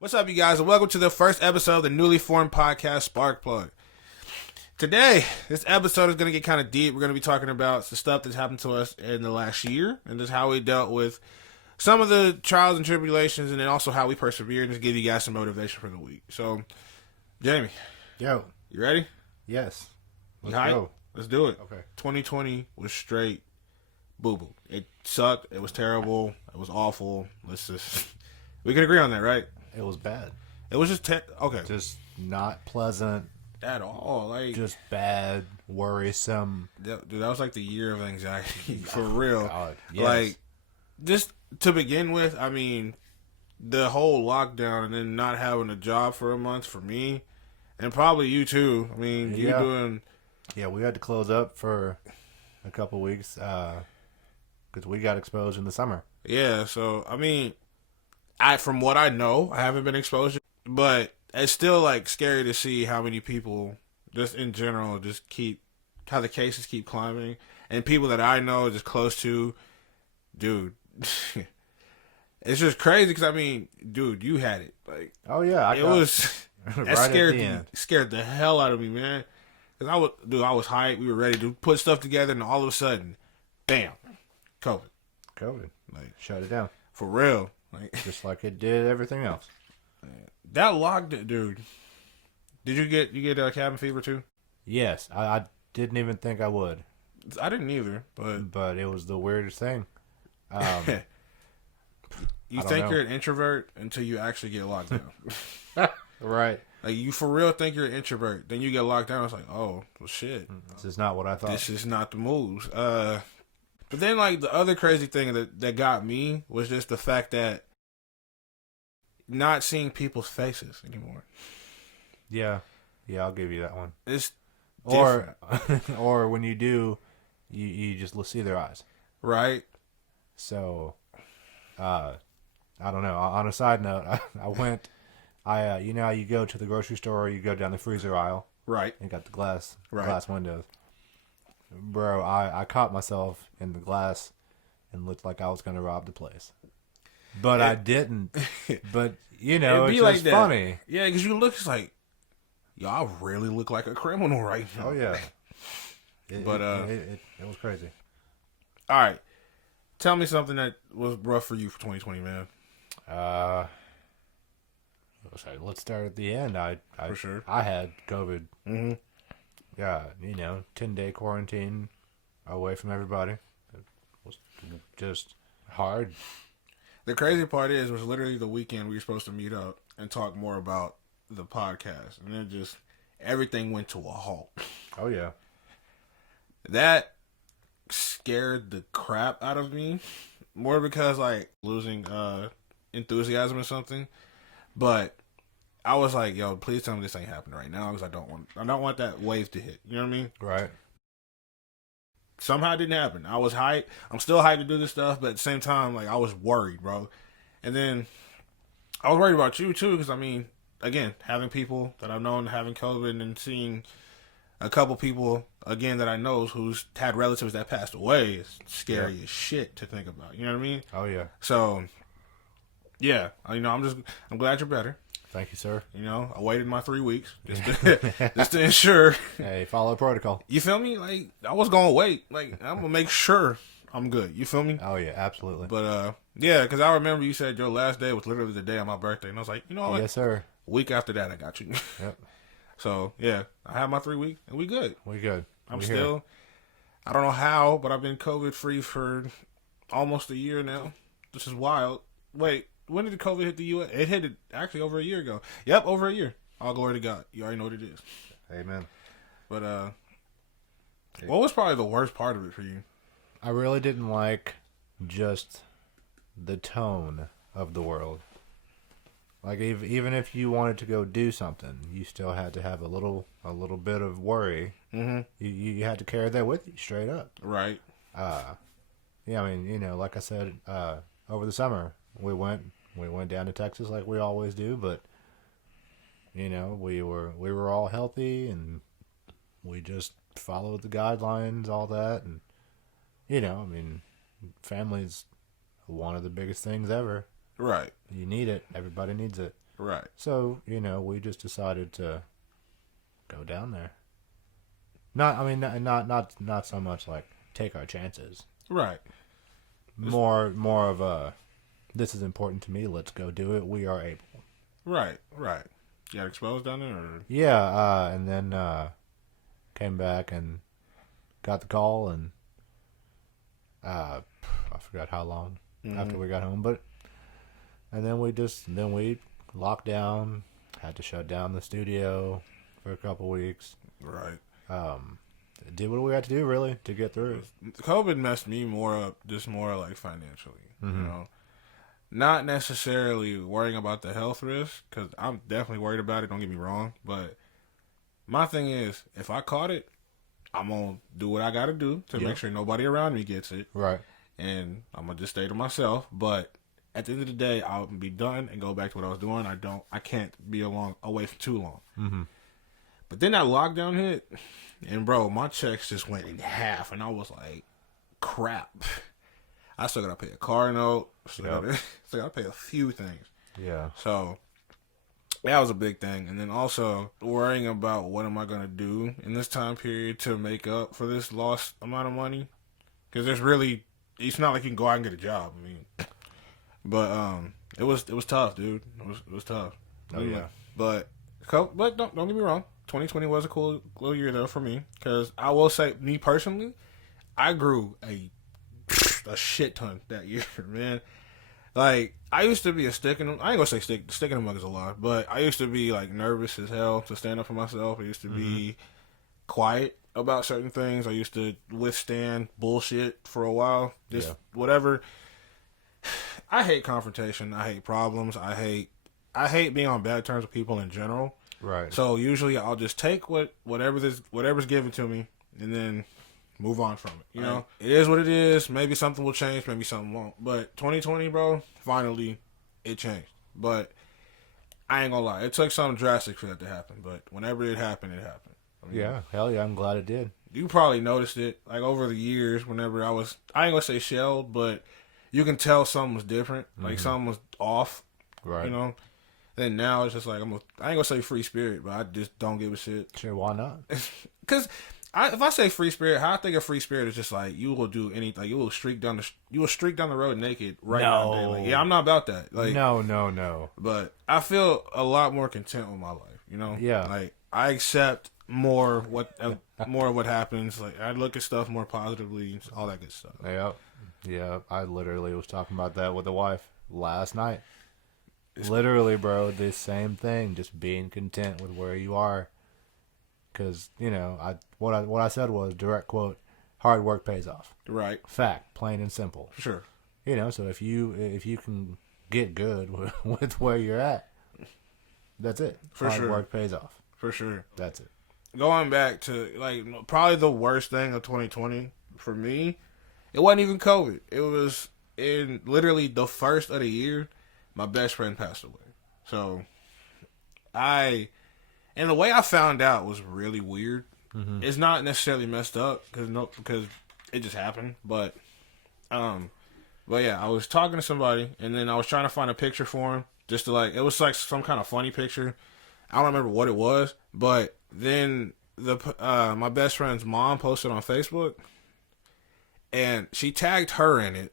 What's up, you guys, and welcome to the first episode of the newly formed podcast, Spark Plug. Today, this episode is going to get kind of deep. We're going to be talking about the stuff that's happened to us in the last year, and just how we dealt with some of the trials and tribulations, and then also how we persevered, and just give you guys some motivation for the week. So, Jamie. Yo. You ready? Yes. Let's go. Let's do it. Okay. 2020 was straight boo-boo. It sucked. It was terrible. It was awful. We can agree on that, right? It was bad. It was just okay. Just not pleasant At all. Like, just bad, worrisome. dude, that was like the year of anxiety. For real. God, yes. Like, just to begin with, I mean, the whole lockdown and then not having a job for a month for me, and probably you too. I mean, you doing... Yeah, we had to close up for a couple weeks because we got exposed in the summer. Yeah, so, I mean, from what I know, I haven't been exposed, but it's still, like, scary to see how many people, just in general, how the cases keep climbing, and people that I know, just close to, dude, it's just crazy, because, I mean, dude, you had it, like, oh, yeah. That scared the hell out of me, man, because I was hyped, we were ready to put stuff together, and all of a sudden, bam, COVID. Like, shut it down. For real. Like, just like it did everything else. That locked, dude. Did you get cabin fever too? Yes, I didn't even think I would. I didn't either, but it was the weirdest thing. You think you're an introvert until you actually get locked down. Right. Like, you for real think you're an introvert, then you get locked down. It's like, oh, well, shit. This is not what I thought. This is not the moves. But then, like, the other crazy thing that got me was just the fact that not seeing people's faces anymore. Yeah, I'll give you that one. It's different. Or when you do, you just see their eyes. Right. So, I don't know. On a side note, you know how you go to the grocery store, you go down the freezer aisle. Right. And got the glass windows. Bro, I caught myself in the glass and looked like I was going to rob the place. But I didn't. But, you know, it's like just funny. Yeah, because you look, it's like, y'all really look like a criminal right now. Oh, yeah. It was crazy. All right. Tell me something that was rough for you for 2020, man. Let's start at the end. For sure. I had COVID. Mm-hmm. Yeah, 10-day quarantine away from everybody. It was just hard. The crazy part is, it was literally the weekend we were supposed to meet up and talk more about the podcast. And then just everything went to a halt. Oh, yeah. That scared the crap out of me. More because, like, losing enthusiasm or something. But I was like, yo, please tell me this ain't happening right now, because I don't want that wave to hit. You know what I mean? Right. Somehow it didn't happen. I was hyped. I'm still hyped to do this stuff, but at the same time, like, I was worried, bro. And then I was worried about you too, because, I mean, again, having people that I've known having COVID and seeing a couple people again that I know who's had relatives that passed away is scary as shit to think about. You know what I mean? Oh yeah. So yeah, I'm glad you're better. Thank you, sir. I waited my 3 weeks just to ensure. Hey, follow protocol. You feel me? Like, I was gonna wait. Like, I'm gonna make sure I'm good. You feel me? Oh yeah, absolutely. But yeah, because I remember you said your last day was literally the day of my birthday, and I was like, you know what? Yes, sir. A week after that, I got you. Yep. So yeah, I had my 3 weeks, and we good. We good. I'm still. I don't know how, but I've been COVID free for almost a year now. This is wild. Wait. When did COVID hit the U.S.? It hit it actually over a year ago. Yep, over a year. All glory to God. You already know what it is. Amen. But what was probably the worst part of it for you? I really didn't like just the tone of the world. Like, even if you wanted to go do something, you still had to have a little bit of worry. Mm-hmm. You had to carry that with you straight up. Right. Yeah, I mean, like I said, over the summer we went down to Texas like we always do, but we were all healthy and we just followed the guidelines, all that, and I mean, family's one of the biggest things ever. Right. You need it. Everybody needs it. Right. So, we just decided to go down there. Not so much like take our chances. Right. More of a, this is important to me. Let's go do it. We are able. Right. Right. You got exposed down there? Or? Yeah, and then came back and got the call, and I forgot how long after we got home, and then we locked down, had to shut down the studio for a couple weeks. Right. Did what we had to do really to get through it. COVID messed me more up, just more like financially. Not necessarily worrying about the health risk, because I'm definitely worried about it. Don't get me wrong, but my thing is, if I caught it, I'm gonna do what I gotta do to make sure nobody around me gets it. Right. And I'm gonna just stay to myself. But at the end of the day, I'll be done and go back to what I was doing. I can't be away for too long. Mm-hmm. But then that lockdown hit, and bro, my checks just went in half, and I was like, crap. I still gotta pay a car note. Still gotta pay a few things. Yeah. So that was a big thing. And then also worrying about what am I gonna do in this time period to make up for this lost amount of money. Because it's not like you can go out and get a job. I mean, but it was tough, dude. It was tough. Oh yeah. But don't get me wrong. 2020 was a cool little year though for me. Because I will say, me personally, I grew a shit ton that year, man. Like, I used to be a stick in them. I ain't gonna say stick in the mug is a lie, but I used to be like nervous as hell to stand up for myself. I used to be quiet about certain things. I used to withstand bullshit for a while. Just whatever. I hate confrontation. I hate problems. I hate being on bad terms with people in general. Right. So usually I'll just take whatever's given to me and then move on from it. You know, it is what it is. Maybe something will change. Maybe something won't. But 2020, bro, finally, it changed. But I ain't gonna lie, it took something drastic for that to happen. But whenever it happened, it happened. I mean, yeah, hell yeah, I'm glad it did. You probably noticed it, like over the years. Whenever I ain't gonna say shelled, but you can tell something was different. Like something was off. Right. You know. Then now it's just like I ain't gonna say free spirit, but I just don't give a shit. Sure, why not? Because if I say free spirit, how I think of free spirit is just like you will do anything. You will streak down the road naked now and daily. Yeah, I'm not about that. Like no. But I feel a lot more content with my life. You know. Yeah. Like I accept more of what happens. Like I look at stuff more positively, all that good stuff. Yeah. I literally was talking about that with the wife last night. Literally, bro, the same thing. Just being content with where you are. Because, what I said was, direct quote, hard work pays off. Right. Fact, plain and simple. For sure. So if you can get good with where you're at, that's it. Hard work pays off. For sure. That's it. Going back to, like, probably the worst thing of 2020 for me, it wasn't even COVID. It was in literally the first of the year, my best friend passed away. So, and the way I found out was really weird. Mm-hmm. It's not necessarily messed up because it just happened. But yeah, I was talking to somebody and then I was trying to find a picture for him just to it was like some kind of funny picture. I don't remember what it was, but then my best friend's mom posted on Facebook and she tagged her in it.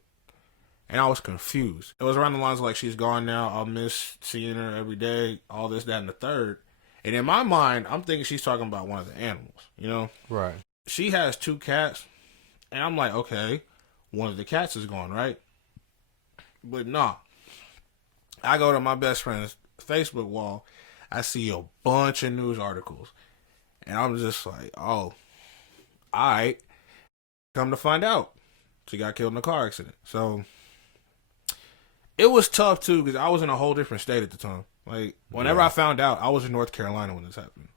And I was confused. It was around the lines of like, she's gone now. I'll miss seeing her every day. All this, that, and the third. And in my mind, I'm thinking she's talking about one of the animals, Right. She has 2 cats. And I'm like, okay, one of the cats is gone, right? But nah. I go to my best friend's Facebook wall. I see a bunch of news articles. And I'm just like, oh, all right. Come to find out, she got killed in a car accident. So it was tough, too, because I was in a whole different state at the time. Like, whenever I found out, I was in North Carolina when this happened.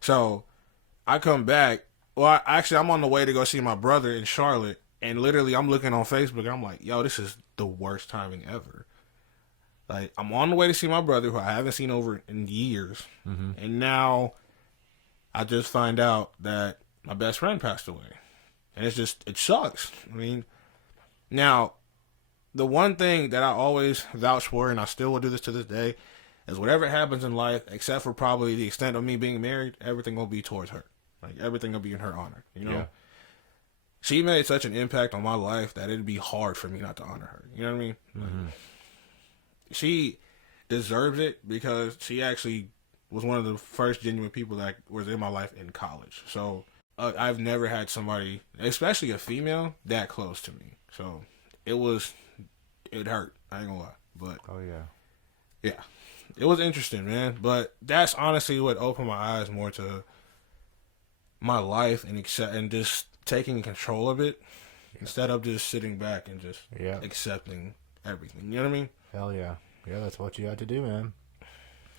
So, I come back. Well, I'm on the way to go see my brother in Charlotte. And literally, I'm looking on Facebook, and I'm like, yo, this is the worst timing ever. Like, I'm on the way to see my brother, who I haven't seen over in years. Mm-hmm. And now, I just find out that my best friend passed away. And it sucks. I mean, now, the one thing that I always vouch for, and I still will do this to this day, is whatever happens in life, except for probably the extent of me being married, everything gonna be towards her. Like everything gonna be in her honor. You know, Yeah. she made such an impact on my life that it'd be hard for me not to honor her. You know what I mean? Mm-hmm. She deserves it because she actually was one of the first genuine people that was in my life in college. So I've never had somebody, especially a female, that close to me. So it hurt. I ain't gonna lie, but Oh yeah. yeah, it was interesting, man. But that's honestly what opened my eyes more to my life and just taking control of it instead of just sitting back and just Yeah. accepting everything. You know what I mean? Hell yeah. Yeah, that's what you had to do, man.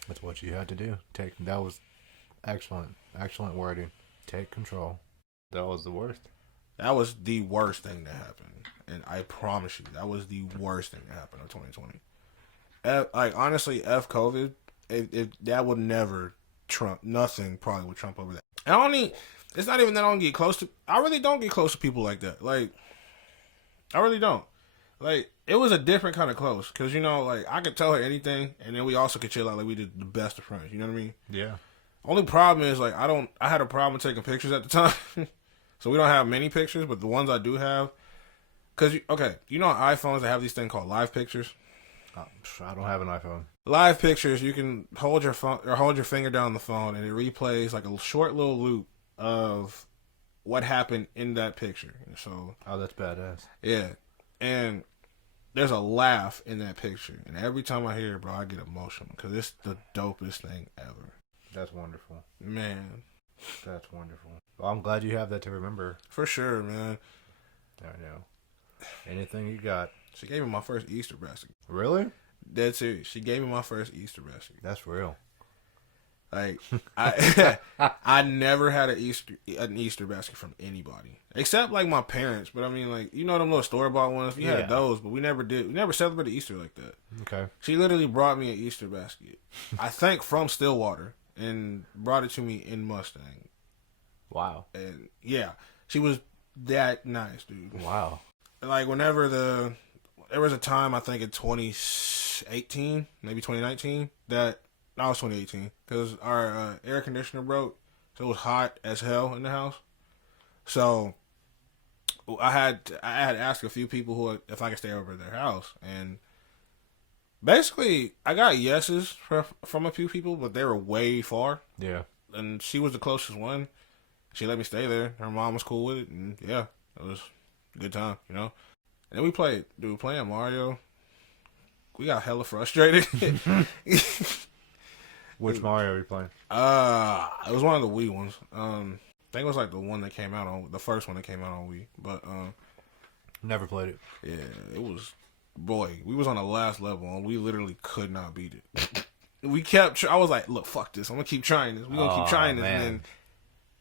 That's what you had to do. That was excellent. Excellent wording. Take control. That was the worst. That was the worst thing that happened. And I promise you, that was the worst thing that happened in 2020. Like, honestly, F COVID, that would never trump. Nothing probably would trump over that. It's not even that I don't get close to, I really don't get close to people like that. Like, I really don't. Like, it was a different kind of close. Because, you know, like, I could tell her anything, and then we also could chill out like we did the best of friends. You know what I mean? Yeah. Only problem is, like, I had a problem taking pictures at the time. So we don't have many pictures, but the ones I do have, because, okay, you know on iPhones, they have these things called live pictures. I don't have an iPhone. Live pictures, you can hold your phone or hold your finger down the phone, and it replays like a short little loop of what happened in that picture. So, Oh, that's badass. yeah, and there's a laugh in that picture, and every time I hear it, bro, I get emotional because it's the dopest thing ever. That's wonderful. Man, That's wonderful. Well, I'm glad you have that to remember. for sure, man. I know. Anything you got. She gave me my first Easter basket. Really? Dead serious. She gave me my first Easter basket. That's real. Like, I never had an Easter basket from anybody except like my parents. But I mean, like, you know them little store bought ones. We Yeah. had those, but we never did. We never celebrated Easter like that. Okay. She literally brought me an Easter basket. I think from Stillwater and brought it to me in Mustang. Wow. And yeah, she was that nice, dude. Wow. Like there was a time I think in 2018, maybe 2019 that. No, it was 2018 because our air conditioner broke, so it was hot as hell in the house. So I had asked a few people if I could stay over at their house, and basically I got yeses from a few people, but they were way far, Yeah. and she was the closest one. She let me stay there. Her mom was cool with it, and yeah, it was a good time, you know. And then we playing Mario. We got hella frustrated. Which Mario are you playing? It was one of the Wii ones. I think it was like the one that came out on the first one that came out on Wii. But Never played it. yeah, it was. Boy, we was on the last level and we literally could not beat it. We kept. I was like, look, fuck this. I'm gonna keep trying this. We gonna keep trying this, man. and then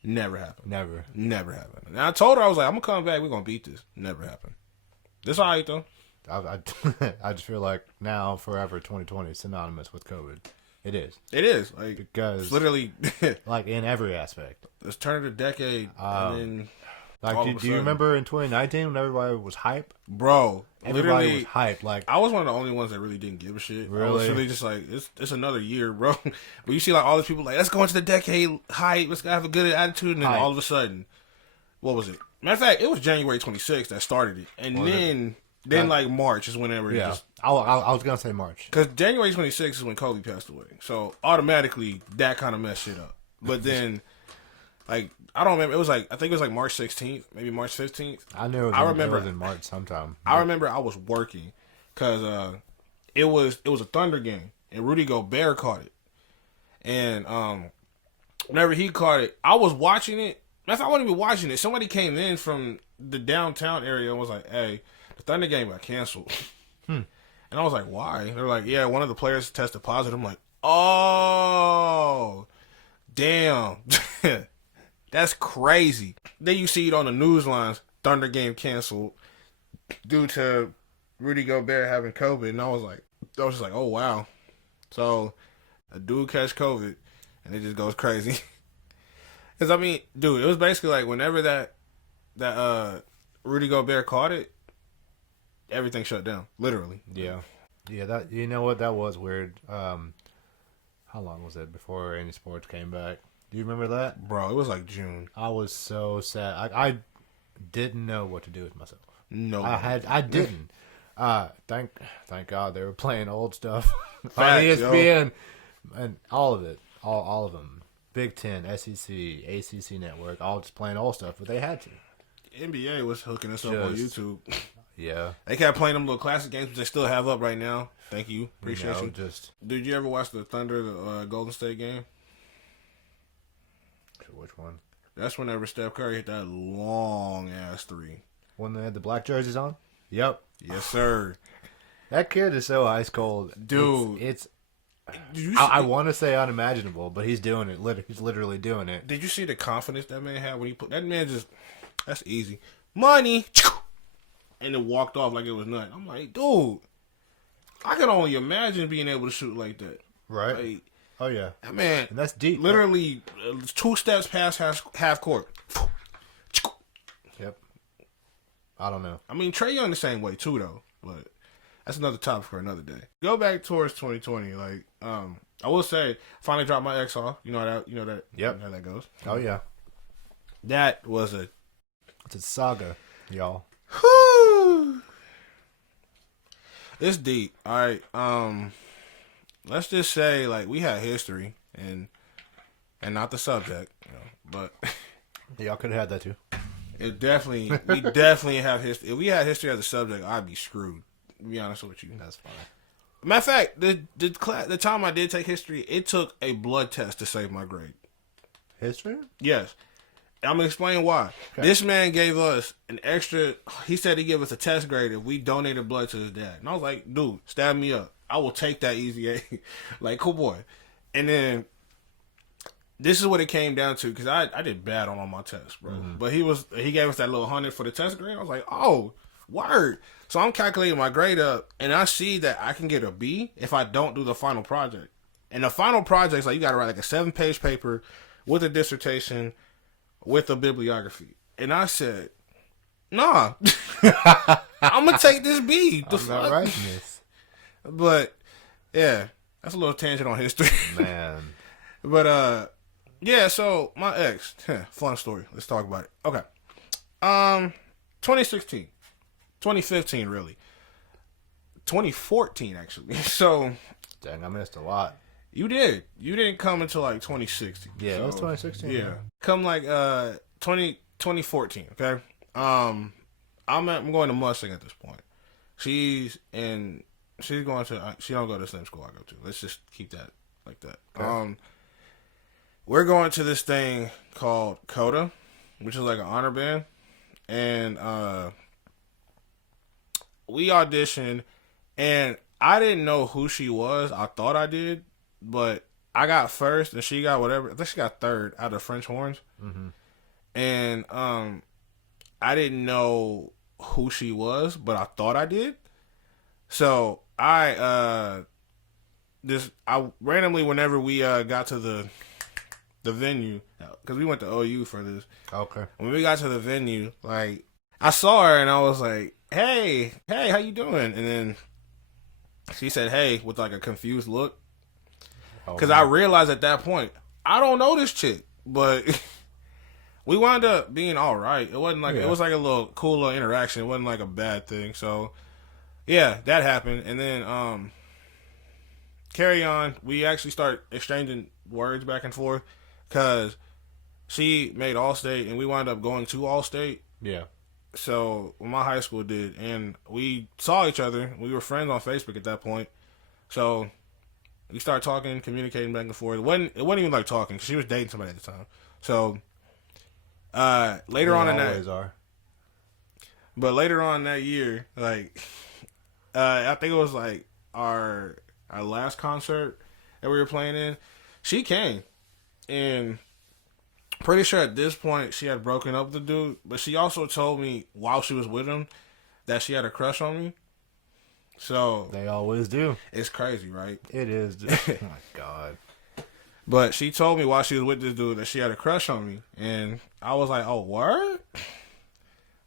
never happened. Never. Happened. And I told her I was like, I'm gonna come back. We're gonna beat this. Never happened. This alright though. I just feel like now, forever, 2020 is synonymous with COVID. It is. It is like Because it's literally like in every aspect. it's turned a decade, and then Like, all do of a you sudden- remember in 2019 when everybody was hype? bro, Everybody literally, was hyped. Like, I was one of the only ones that really didn't give a shit. I was Really? really just like, it's another year, bro. But you see, like all these people, like, let's go into the decade hype. Let's have a good attitude, and then Hype. all of a sudden, what was it? Matter of fact, it was January 26th that started it, and Was it? then like March is whenever it yeah, just. I was gonna say March. Because January 26th is when Kobe passed away. So automatically that kind of messed shit up. But then, like, I don't remember. It was like, I think it was like March 16th, maybe March 15th. I knew I remember- it was in March sometime. I remember I was working because it was a Thunder game and Rudy Gobert caught it. And whenever he caught it, I was watching it. Matter of fact, I wasn't even watching it. Somebody came in from the downtown area and was like, hey, the Thunder game got canceled. And I was like, why? They're like, yeah, one of the players tested positive. I'm like, oh, damn. That's crazy. Then you see it on the news lines, Thunder game canceled due to Rudy Gobert having COVID. And I was just like, oh, wow. So a dude catch COVID and it just goes crazy. Because, I mean, dude, it was basically like whenever that Rudy Gobert caught it, everything shut down, literally. Yeah. That, you know what, that was weird. how long was it before any sports came back? Do you remember that? Bro, it was like June. I was so sad. I didn't know what to do with myself. No. I didn't. Thank God they were playing old stuff on Facts, ESPN and all of it, all of them. Big Ten, SEC, ACC network, all just playing old stuff, but they had to. NBA was hooking us up on YouTube. Yeah. They kept playing them little classic games, which they still have up right now. Thank you. Appreciate you. Just Did you ever watch the Thunder, the Golden State game? which one? That's whenever Steph Curry hit that long ass three. When they had the black jerseys on? Yep. Yes, sir. That kid is so ice cold. Dude. It's Did you see, I want to say unimaginable, but he's doing it. He's literally doing it. did you see the confidence that man had when he put that man just, that's easy. Money. And then walked off like it was nothing. I'm like, dude, I can only imagine being able to shoot like that. Right? Like, Oh, yeah. that man, And that's deep. literally 2 steps past half court. Yep. I don't know. I mean, Trae Young the same way too, though. But that's another topic for another day. Go back towards 2020. Like, I will say, finally dropped my ex off. You know that. Yep. You know how that goes. Oh, yeah. That was a. It's a saga, y'all. Whew. It's deep. All right. Let's just say like we had history and not the subject, you know, but Y'all could have had that, too. we definitely have history. If we had history as a subject, I'd be screwed. To be honest with you. That's funny. Matter of fact, the time I did take history, it took a blood test to save my grade. History? Yes. I'm going to explain why. Okay. This man gave us an extra, he said he gave us a test grade if we donated blood to his dad. And I was like, dude, stab me up. I will take that easy A. Like, cool boy. And then, this is what it came down to, because I did bad on all my tests, bro. Mm-hmm. But he gave us that little 100 for the test grade. I was like, oh, word. So I'm calculating my grade up, and I see that I can get a B if I don't do the final project. And the final project is like, you got to write like a 7-page paper with a dissertation, with a bibliography. And I said, nah, I'm going to take this B. I'm not writing this. But, yeah, that's a little tangent on history. Man. But, yeah, so my ex, fun story. Let's talk about it. Okay. 2016. 2015, really. 2014, actually. So. Dang, I missed a lot. You did. You didn't come until like 2016. Yeah, it was 2016. Yeah. Come like 2014, okay? I'm going to Mustang at this point. She don't go to the same school I go to. Let's just keep that like that. Okay. We're going to this thing called CODA, which is like an honor band. And we auditioned, and I didn't know who she was. I thought I did. But I got first, and she got whatever. I think she got third out of French horns. Mm-hmm. And I didn't know who she was, but I thought I did. So I randomly, whenever we got to the venue, because we went to OU for this. Okay. When we got to the venue, like I saw her and I was like, "Hey, how you doing?" And then she said, "Hey," with like a confused look. Because I realized at that point, I don't know this chick, but we wound up being all right. It wasn't like, It was like a little cool little interaction. It wasn't like a bad thing. So, yeah, that happened. And then, carry on. We actually start exchanging words back and forth because she made All-State and we wound up going to All-State. Yeah. So, my high school did. And we saw each other. We were friends on Facebook at that point. So, we started talking, communicating back and forth. It wasn't even like talking because she was dating somebody at the time. So later on in that, but later on that year, like I think it was like our last concert that we were playing in. She came, and pretty sure at this point she had broken up with the dude. But she also told me while she was with him that she had a crush on me. So they always do. It's crazy, right? It is. Oh my God. But she told me while she was with this dude that she had a crush on me, and I was like, "Oh, word."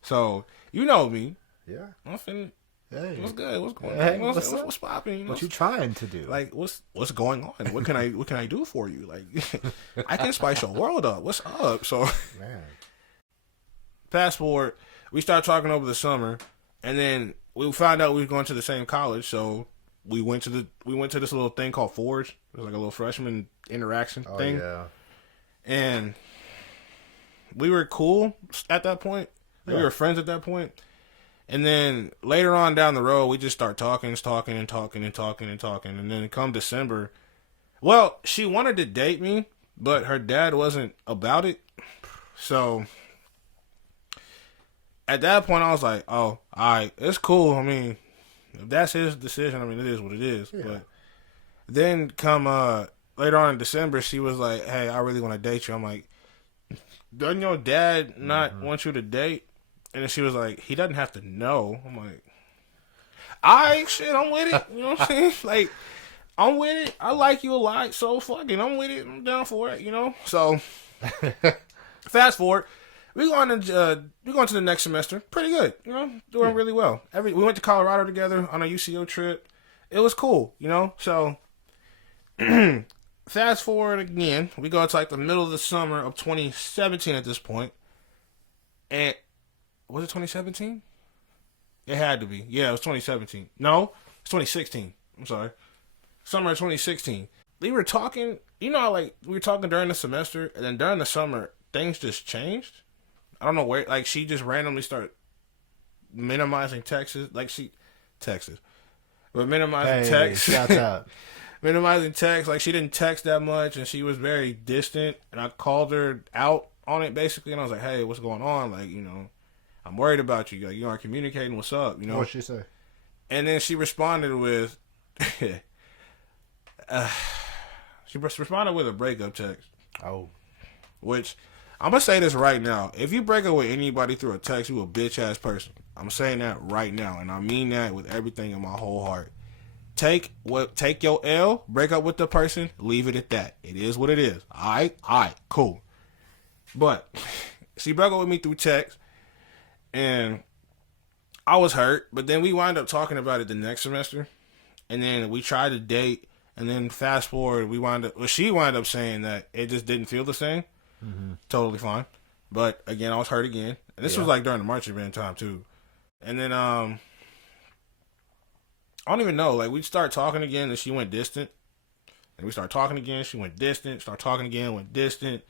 So you know me. Yeah. I'm finna Hey, What's good? What's going hey, on? what's up? What's popping? You know? What you trying to do? Like what's going on? What can I do for you? Like I can spice your world up. What's up? So Man. fast forward, we started talking over the summer, and then we found out we were going to the same college. So we went to this little thing called Forge. It was like a little freshman interaction Oh thing, yeah. and we were cool at that point. Like, we Yeah. were friends at that point. And then later on down the road, we just start talking. And then come December, well, she wanted to date me, but her dad wasn't about it. So at that point, I was like, oh, all right, it's cool. I mean, if that's his decision, I mean, it is what it is. Yeah. But then come later on in December, she was like, hey, I really want to date you. I'm like, doesn't your dad not want you to date? And then she was like, he doesn't have to know. I'm like, alright, shit, I'm with it. You know what I'm saying? Like, I'm with it. I like you a lot, so fucking, I'm with it. I'm down for it, you know? So, fast forward. We're going to the next semester. Pretty good, you know? Doing really well. We went to Colorado together on a UCO trip. It was cool, you know? So, fast forward again. We go to like the middle of the summer of 2017 at this point. And was it 2017? It had to be. Yeah, it was 2017. No, it's 2016. I'm sorry. Summer of 2016. We were talking, you know how like we were talking during the semester, and then during the summer, things just changed. I don't know where, like she just randomly started minimizing texts, but minimizing Hey, texts. shouts out. Minimizing text, like she didn't text that much, and she was very distant, and I called her out on it basically, and I was like, hey, what's going on? Like, you know, I'm worried about you. Like, you aren't communicating. What's up? You know. What'd she say? And then she responded with, she responded with a breakup text. Oh. Which I'm gonna say this right now: if you break up with anybody through a text, you a bitch ass person. I'm saying that right now, and I mean that with everything in my whole heart. Take your L. Break up with the person. Leave it at that. It is what it is. All right, cool. But she broke up with me through text. And I was hurt, but then we wound up talking about it the next semester, and then we tried to date, and then fast forward, she wound up saying that it just didn't feel the same. Mm-hmm. Totally fine, but again, I was hurt again, and this was like during the March event time too. And then I don't even know, like we start talking again, and she went distant, and we start talking again, she went distant, start talking again, went distant,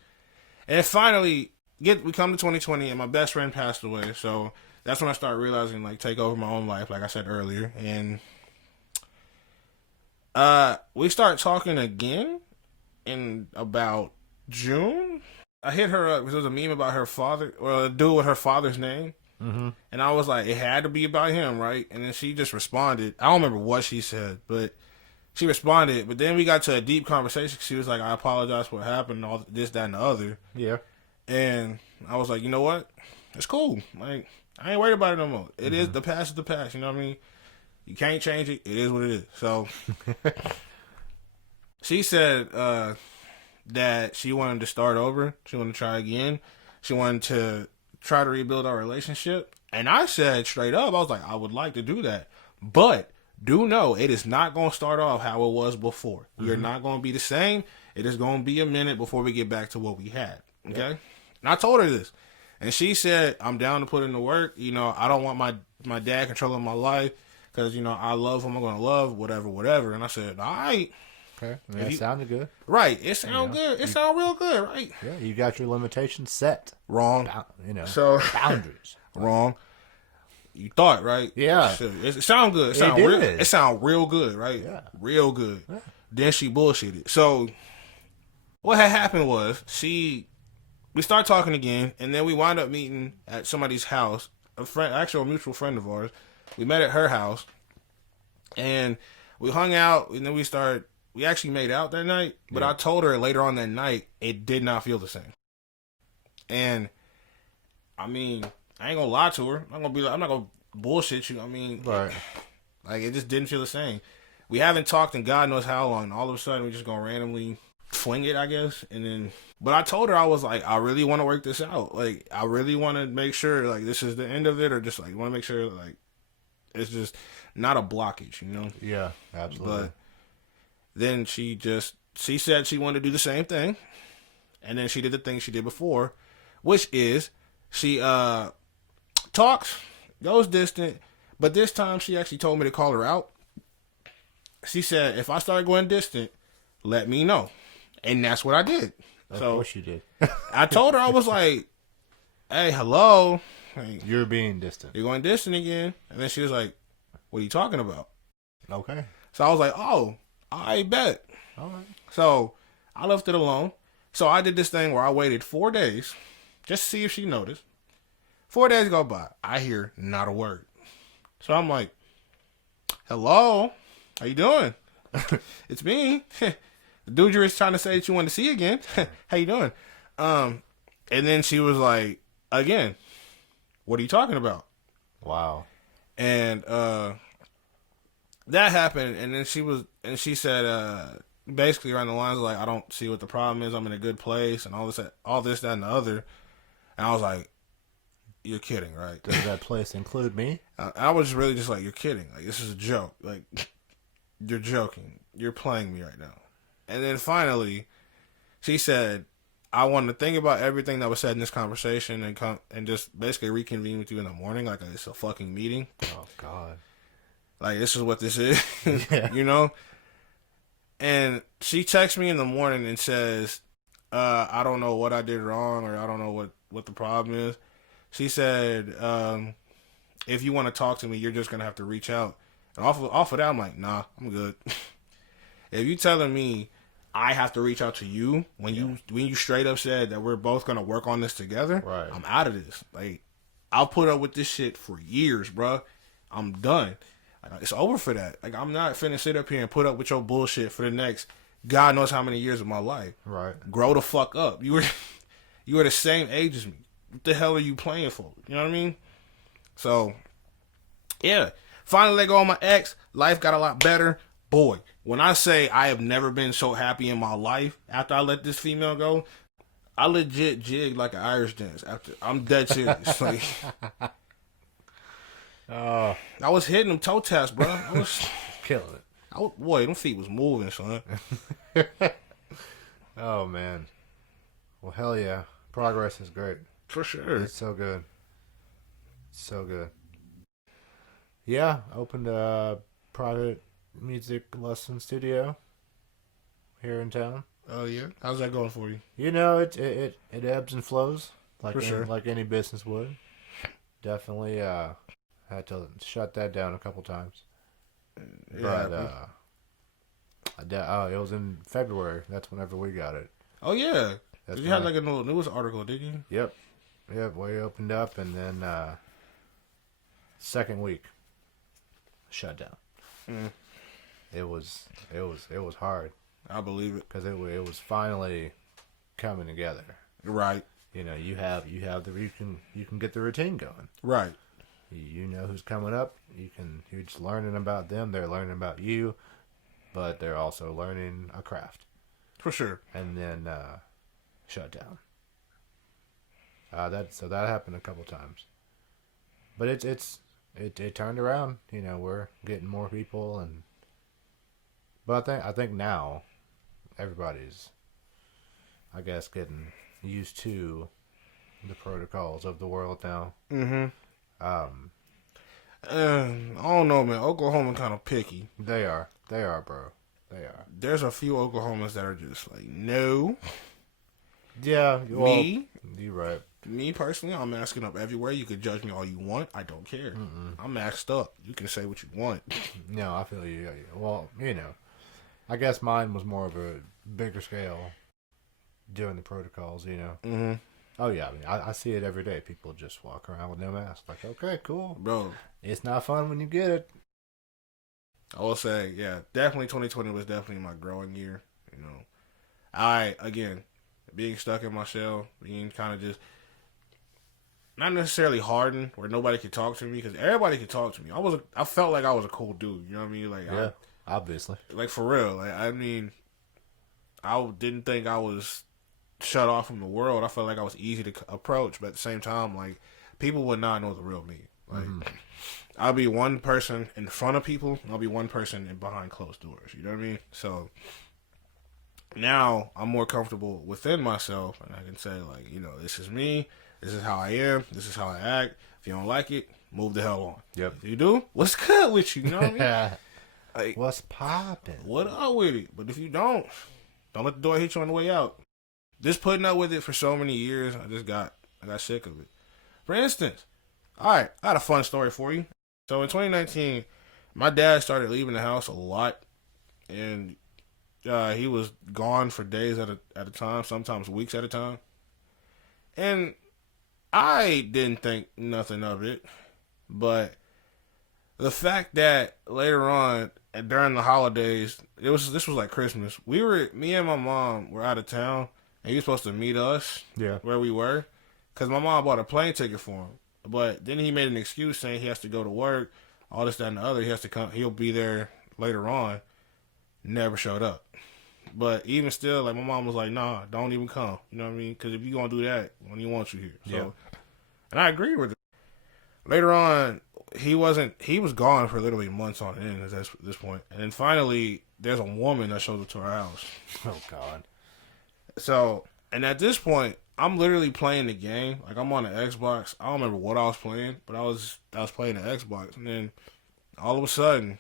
and finally. We come to 2020 and my best friend passed away, so that's when I started realizing like take over my own life, like I said earlier, and we start talking again in about June. I hit her up because there was a meme about her father, or a dude with her father's name, and I was like, it had to be about him, right? And then she just responded. I don't remember what she said, but she responded. But then we got to a deep conversation. She was like, I apologize for what happened, all this, that, and the other. Yeah. And I was like, you know what? It's cool. Like, I ain't worried about it no more. It is the past is the past. You know what I mean? You can't change it. It is what it is. So she said that she wanted to start over. She wanted to try again. She wanted to try to rebuild our relationship. And I said straight up, I was like, I would like to do that. But do know it is not going to start off how it was before. We are not going to be the same. It is going to be a minute before we get back to what we had. Okay? Yep. And I told her this. And she said, I'm down to put in the work. You know, I don't want my dad controlling my life because, you know, I love who I'm going to love, whatever. And I said, all right. Okay. I mean, that sounded good. Right. It sounded good. It sounded real good, right? Yeah, you got your limitations set. Wrong. You know, so, boundaries. Wrong. You thought, right? Yeah. It sounded good. It sounded real good, right? Yeah. Real good. Yeah. Then she bullshitted. So, what had happened was we started talking again, and then we wound up meeting at somebody's house, actually a mutual friend of ours. We met at her house, and we hung out, and then we actually made out that night, but I told her later on that night, it did not feel the same. And, I mean, I ain't gonna lie to her. I'm not gonna bullshit you. I mean, right. It just didn't feel the same. We haven't talked in God knows how long. All of a sudden, we just gonna randomly fling it, I guess, and then... But I told her, I was like, I really want to work this out. Like, I really want to make sure, like, this is the end of it, or just, like, want to make sure, like, It's just not a blockage, you know. Yeah, absolutely. But then she said she wanted to do the same thing, and then she did the thing she did before, which is she talks, goes distant, but this time she actually told me to call her out. She said if I start going distant, let me know, and that's what I did. Of So course you did. I told her, I was like, "Hey, hello, hey, You're being distant. you're going distant again," and then she was like, "What are you talking about?" Okay. So I was like, "Oh, I bet." All right. So I left it alone. So I did this thing where I waited 4 days just to see if she noticed. 4 days go by. I hear not a word. So I'm like, hello? How you doing? It's me. The dude you were trying to say that you wanted to see again. How you doing? And then she was like, again, what are you talking about? Wow. And that happened, and then she said, basically around the lines of like, I don't see what the problem is. I'm in a good place, and all this, that, and the other. And I was like, you're kidding, right? Does that place include me? I was really just like, you're kidding. Like, this is a joke. Like, you're joking. You're playing me right now. And then finally, she said, I want to think about everything that was said in this conversation and just basically reconvene with you in the morning, like it's a fucking meeting. Oh God. Like, this is what this is, Yeah. you know? And she texts me in the morning and says, I don't know what I did wrong, or I don't know what the problem is. She said, if you want to talk to me, you're just going to have to reach out. And off of that, I'm like, nah, I'm good. If you telling me I have to reach out to you when you straight up said that we're both going to work on this together, Right. I'm out of this. Like, I'll put up with this shit for years, bro. I'm done. Like, it's over for that. Like, I'm not finna sit up here and put up with your bullshit for the next God knows how many years of my life. Right. Grow the fuck up. You were the same age as me. What the hell are you playing for? You know what I mean? So, yeah. Finally let go of my ex. Life got a lot better. Boy, when I say I have never been so happy in my life after I let this female go, I legit jigged like an Irish dance. After I'm dead serious. Like, Oh, I was hitting them toe taps, bro. I was, killing it. boy, them feet was moving, son. Oh man. Well, hell yeah. Progress is great. For sure. It's so good. So good. Yeah, opened a private music lesson studio here in town. Oh yeah. How's that going for you? You know, it ebbs and flows like For sure. like any business would. Definitely had to shut that down a couple times. Yeah. But it was in February. That's whenever we got it. Oh yeah. That's You had like a little news article, didn't you? Yep. We opened up, and then second week shut down. Mm. It was hard I believe it. because it was finally coming together. Right. You know, you can get the routine going. Right. You know who's coming up. You're just learning about them. They're learning about you, but they're also learning a craft. For sure. And then shut down. That happened a couple times, but it turned around. You know, we're getting more people, but I think now everybody's, I guess, getting used to the protocols of the world now. Mm-hmm. I don't know, man. Oklahoma kind of picky. They are, bro. They are. There's a few Oklahomans that are just like, no. Yeah, well, Me? you're right. Me personally, I'm masking up everywhere. You can judge me all you want. I don't care. I'm masked up. You can say what you want. No, I feel you. Well, you know, I guess mine was more of a bigger scale doing the protocols, you know. Mm-hmm. Oh, yeah. I mean, I see it every day. People just walk around with no mask. Like, okay, cool. Bro, It's not fun when you get it. I will say, yeah, definitely 2020 was definitely my growing year. You know, again, being stuck in my shell, being kind of just not necessarily hardened where nobody could talk to me because everybody could talk to me. I felt like I was a cool dude. You know what I mean? Like, Yeah, obviously. like for real. Like, I mean, I didn't think I was shut off from the world. I felt like I was easy to approach, but at the same time, like, people would not know the real me. Like, Mm-hmm. I'll be one person in front of people, and I'll be one person behind closed doors. You know what I mean? So now I'm more comfortable within myself, and I can say, like, you know, this is me. This is how I am. This is how I act. If you don't like it, move the hell on. Yep. If you do, what's good with you? You know what I mean? Like, What's popping? what up with it? But if you don't let the door hit you on the way out. Just putting up with it for so many years, I got sick of it. For instance, all right, I got a fun story for you. So in 2019, my dad started leaving the house a lot, and he was gone for days at a time, sometimes weeks at a time. And I didn't think nothing of it, but the fact that later on during the holidays, this was like Christmas. Me and my mom were out of town, and he was supposed to meet us Yeah. where we were, because my mom bought a plane ticket for him. But then he made an excuse saying he has to go to work, all this, that, and the other. He has to come. He'll be there later on. Never showed up. But even still, like, my mom was like, "Nah, don't even come." You know what I mean? Because if you gonna do that, when he wants you here. So, Yeah. and I agree with it. Later on, he was gone for literally months on end at this point. And then finally, there's a woman that shows up to our house. Oh God. So, and at this point, I'm literally playing the game. Like, I'm on the Xbox. I don't remember what I was playing, but I was playing the Xbox. And then all of a sudden,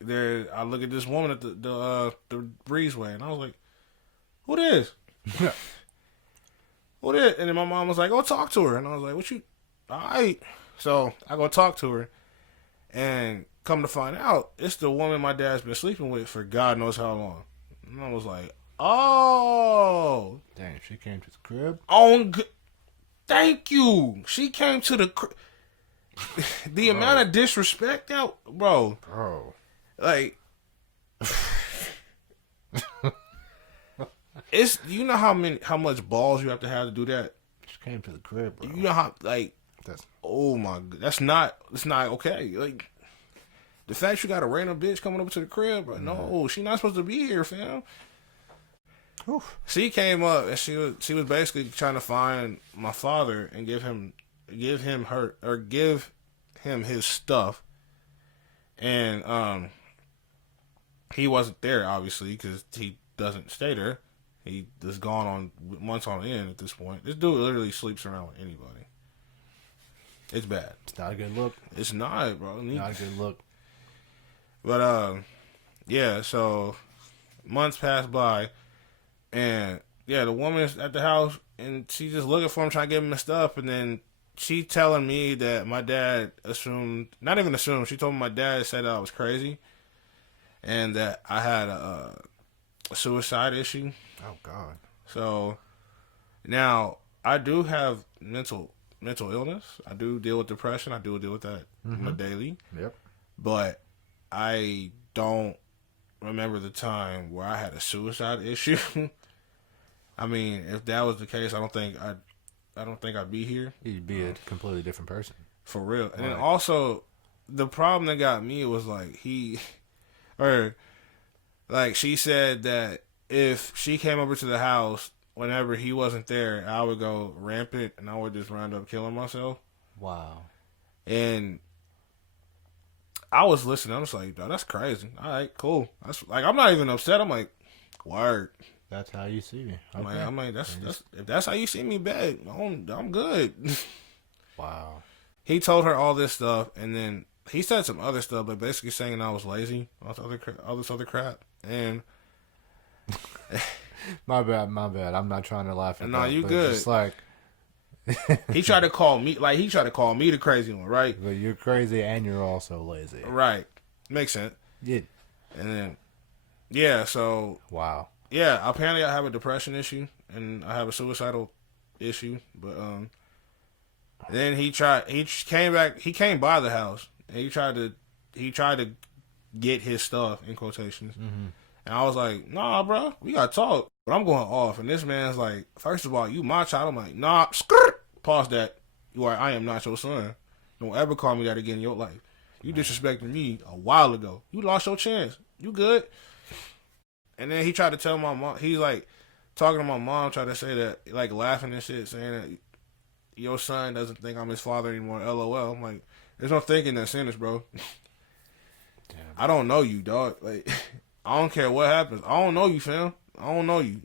I look at this woman at the breezeway, and I was like, "Who this? Who this?" And then my mom was like, "Go talk to her." And I was like, "What you? All right." So I go talk to her, and come to find out, it's the woman my dad's been sleeping with for God knows how long. And I was like, "Oh, Dang, she came to the crib. thank you." She came to the the amount of disrespect out, bro. Bro. Like, it's, you know how much balls you have to do that. She came to the crib, bro. You know how, like, That's oh my god, that's not okay. Like, the fact you got a random bitch coming over to the crib, bro. No, she not supposed to be here, fam. oof. She came up and she was basically trying to find my father and give him his stuff, and he wasn't there obviously because he doesn't stay there. He is gone on months on end at this point. This dude literally sleeps around with anybody. It's bad. It's not a good look. It's not, bro. Not a good look. But yeah. So months passed by, and yeah, the woman's at the house, and she just looking for him, trying to give him his stuff, and then she telling me that my dad not even assumed. She told me my dad said I was crazy, and that I had a suicide issue. Oh God. So now I do have mental illness. I do deal with depression. I do deal with that on a daily. Yep. But I don't remember the time where I had a suicide issue. I mean, if that was the case, I don't think I'd be here. You'd be a completely different person. For real. And then Right. also, the problem that got me was like she said that if she came over to the house whenever he wasn't there, I would go rampant and I would just round up killing myself. Wow. And I was listening. I was like, "That's crazy. All right, cool." That's like, I'm not even upset. I'm like, word. That's how you see me. Okay. I'm like, that's if that's how you see me, bad. I'm good. Wow. He told her all this stuff, and then he said some other stuff, but basically saying I was lazy, all this other crap, and My bad. I'm not trying to laugh at No, that. you but good. Just like, he tried to call me the crazy one, right? but you're crazy and you're also lazy. Right, makes sense. Yeah. And then, yeah, so Wow. yeah, apparently I have a depression issue and I have a suicidal issue, but then he came by the house and he tried to get his stuff in quotations. Mm-hmm. And I was like, "Nah, bro, we gotta talk." But I'm going off, and this man's like, "First of all, you my child." I'm like, "Nah, skirt." Pause that. I am not your son. Don't ever call me that again in your life. You disrespected me a while ago. You lost your chance. You good? And then he tried to tell my mom. He's like talking to my mom, trying to say that, like laughing and shit, saying that your son doesn't think I'm his father anymore. LOL. I'm like, there's no thinking that sentence, bro. Damn. I don't know you, dog. Like, I don't care what happens. I don't know you, fam. I don't know you.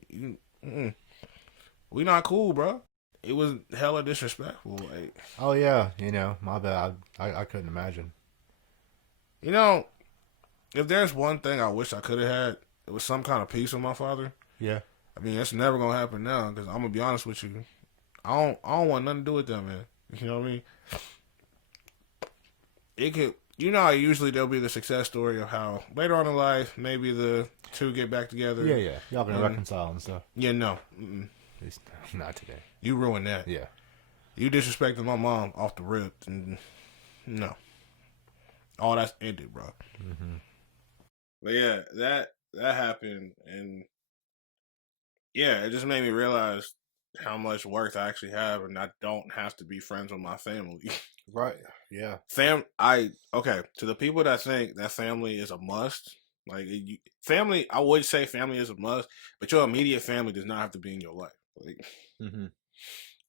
We not cool, bro. It was hella disrespectful. Like, Oh yeah, my bad. I couldn't imagine. you know, if there's one thing I wish I could have had, it was some kind of peace with my father. Yeah. I mean, it's never gonna happen now because I'm gonna be honest with you. I don't want nothing to do with that, man. You know what I mean? It could, how usually there'll be the success story of how later on in life maybe the two get back together. Yeah, yeah. Y'all can reconcile and stuff. Yeah, no, At least not today. you ruined that. Yeah. You disrespected my mom off the rip, and no, all that's ended, bro. Mm-hmm. But yeah, that happened, and yeah, it just made me realize how much worth I actually have, and I don't have to be friends with my family. Right. Yeah. Okay, to the people that think that family is a must, like family, I would say family is a must, but your immediate family does not have to be in your life, like, Mm-hmm.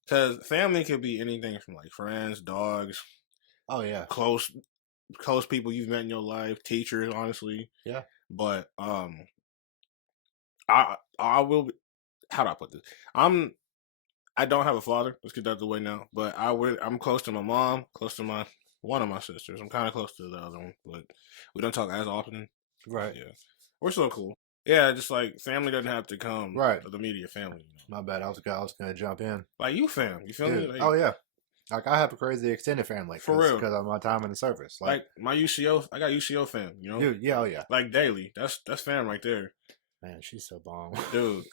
because family could be anything from like friends, dogs, Oh yeah. close people you've met in your life, teachers, honestly. Yeah. But I will. How do I put this? I don't have a father. Let's get that out of the way now. But I'm close to my mom, close to one of my sisters. I'm kind of close to the other one, but we don't talk as often. Right. Yeah, we're still cool. Yeah, just like family doesn't have to come Right. to the immediate family. My bad. I was gonna jump in. Like you, fam. You feel me? Dude. Like, Oh yeah. Like I have a crazy extended family For real. because of my time in the service. Like my UCO, I got UCO fam. Dude. Yeah. Oh yeah. Like Daily. That's fam right there. Man, she's so bomb. Dude,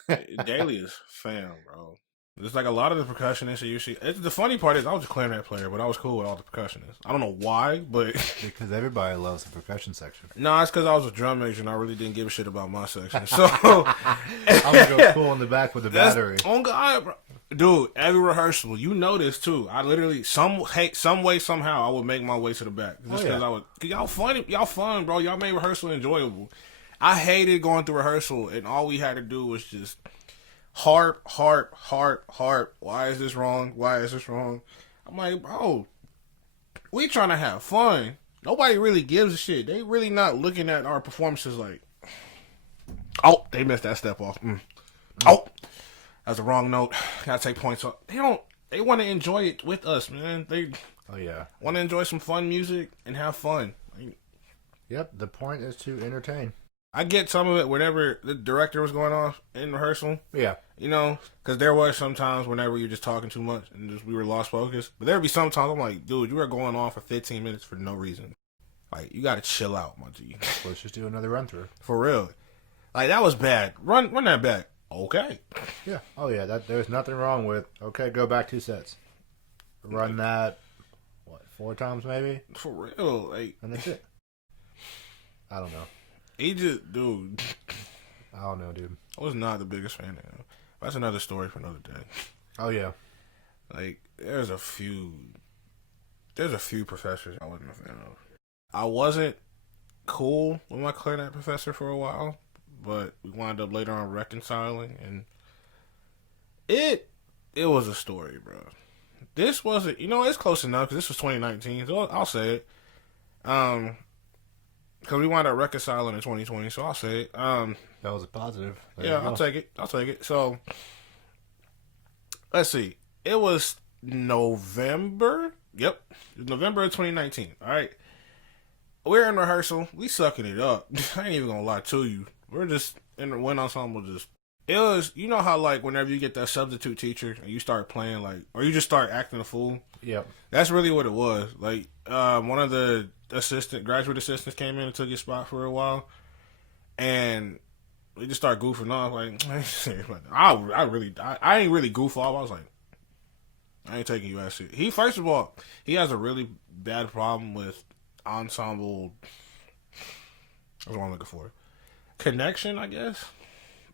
Daily is fam, bro. There's like a lot of the percussionists that you see. The funny part is I was a clarinet player, but I was cool with all the percussionists. I don't know why, but because everybody loves the percussion section. No, it's because I was a drum major and I really didn't give a shit about my section. So I'm gonna go cool in the back with the battery. Oh God, bro. Dude, every rehearsal, you know this too. I literally some way somehow I would make my way to the back just because y'all fun, bro. Y'all made rehearsal enjoyable. I hated going through rehearsal and all we had to do was just harp. Why is this wrong? Why is this wrong? I'm like, bro, we trying to have fun. Nobody really gives a shit. They really not looking at our performances like, oh, they missed that step off. Oh, that's the wrong note. Gotta take points off. They want to enjoy it with us, man. They want to enjoy some fun music and have fun. Yep, the point is to entertain. I get some of it whenever the director was going off in rehearsal. Yeah. Because there was sometimes whenever you're just talking too much and we were lost focus. But there'd be sometimes I'm like, dude, you are going on for 15 minutes for no reason. Like, you got to chill out, my G. Let's just do another run through. For real. Like, that was bad. Run that back. Okay. Yeah. Oh, yeah. There's nothing wrong with, okay, go back 2 sets. Run that, 4 times maybe? For real. Like, and that's it. I don't know. He just, dude. I don't know, dude. I was not the biggest fan of him. That's another story for another day. Oh, yeah. Like, there's a few professors I wasn't a fan of. I wasn't cool with my clarinet professor for a while, but we wound up later on reconciling, and it was a story, bro. This wasn't, it's close enough because this was 2019, so I'll say it. Because we wound up reconciling in 2020, so I'll say it. That was a positive. I'll take it. So, let's see. It was November. Yep. It was November of 2019. All right. We're in rehearsal. We sucking it up. I ain't even going to lie to you. We're just in the wind ensemble. It was, how like whenever you get that substitute teacher and you start playing like, or you just start acting a fool. Yep. That's really what it was. Like, one of the graduate assistants came in and took his spot for a while. And we just started goofing off. Like, I ain't really goof off. I was like, I ain't taking you as serious. First of all, he has a really bad problem with ensemble. That's what I'm looking for. Connection, I guess.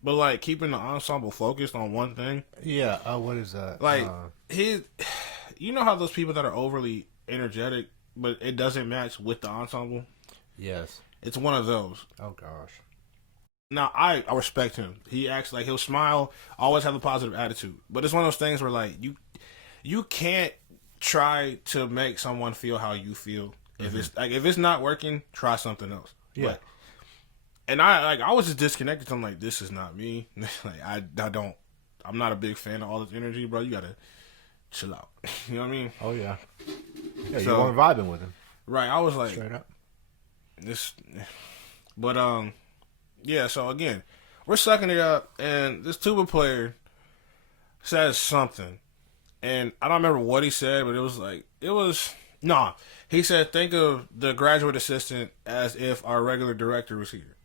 But like keeping the ensemble focused on one thing. Yeah. What is that? Like you know how those people that are overly energetic, but it doesn't match with the ensemble. Yes. It's one of those. Oh gosh. Now I respect him. He acts like he'll smile, always have a positive attitude. But it's one of those things where like you you can't try to make someone feel how you feel. If it's like if it's not working, try something else. Yeah. But, and I was just disconnected. So I'm like, this is not me. Like I don't. I'm not a big fan of all this energy, bro. You gotta chill out. You know what I mean? Oh yeah. Yeah, you So- weren't vibing with him. Right. I was like, Straight up. this, but yeah. So again, we're sucking it up, and this tuba player says something, and I don't remember what he said, but nah. He said, think of the graduate assistant as if our regular director was here,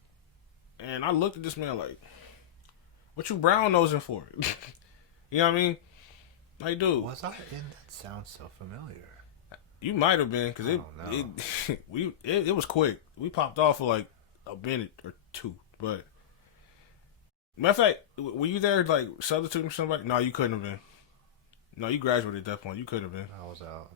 and I looked at this man like, what you brown nosing for? You know what I mean? Like, dude, Was I in? That sounds so familiar. you might have been because I don't know. it was quick. We popped off for like a minute or two, but matter of fact, were you there like substituting for somebody? No, you couldn't have been. No, you graduated at that point. You couldn't have been. I was out.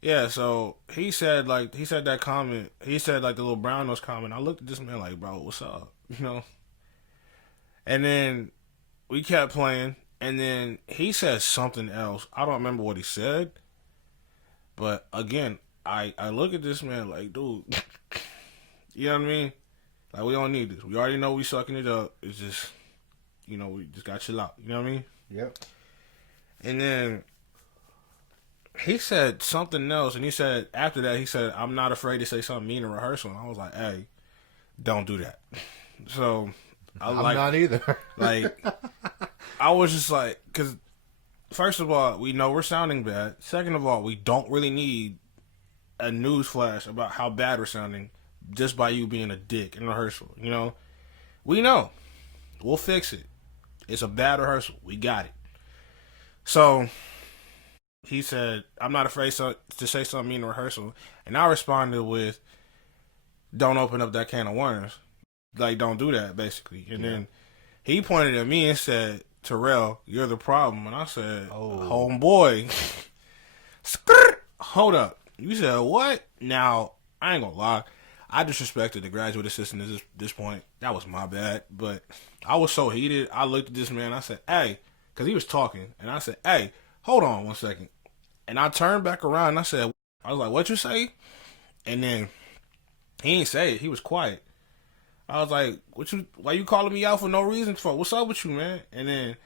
Yeah, so he said that comment. He said like the little brown nose comment. I looked at this man like, bro, what's up? You know. And then we kept playing, and then he said something else. I don't remember what he said, but again, I look at this man like, dude, you know what I mean? Like, we don't need this. We already know we sucking it up. It's just, you know, we just got to chill out. You know what I mean? Yep. And then he said something else, and he said after that, he said, I'm not afraid to say something mean in rehearsal. And I was like, hey, don't do that. So I'm not either. like, I was just like, because first of all, we know we're sounding bad. Second of all, we don't really need a news flash about how bad we're sounding just by you being a dick in rehearsal. You know, we know. We'll fix it. It's a bad rehearsal. We got it. So he said, I'm not afraid to say something mean in rehearsal. And I responded with, don't open up that can of worms. Like, don't do that, basically. And then he pointed at me and said, Terrell, you're the problem. And I said, homeboy, skirt, hold up. You said what? Now, I ain't gonna lie. I disrespected the graduate assistant at this point. That was my bad. But I was so heated. I looked at this man. I said, hey, because he was talking. And I said, hey, hold on 1 second. And I turned back around and I was like, what you say? And then he didn't say it. He was quiet. I was like, why you calling me out for no reason for? What's up with you, man? And then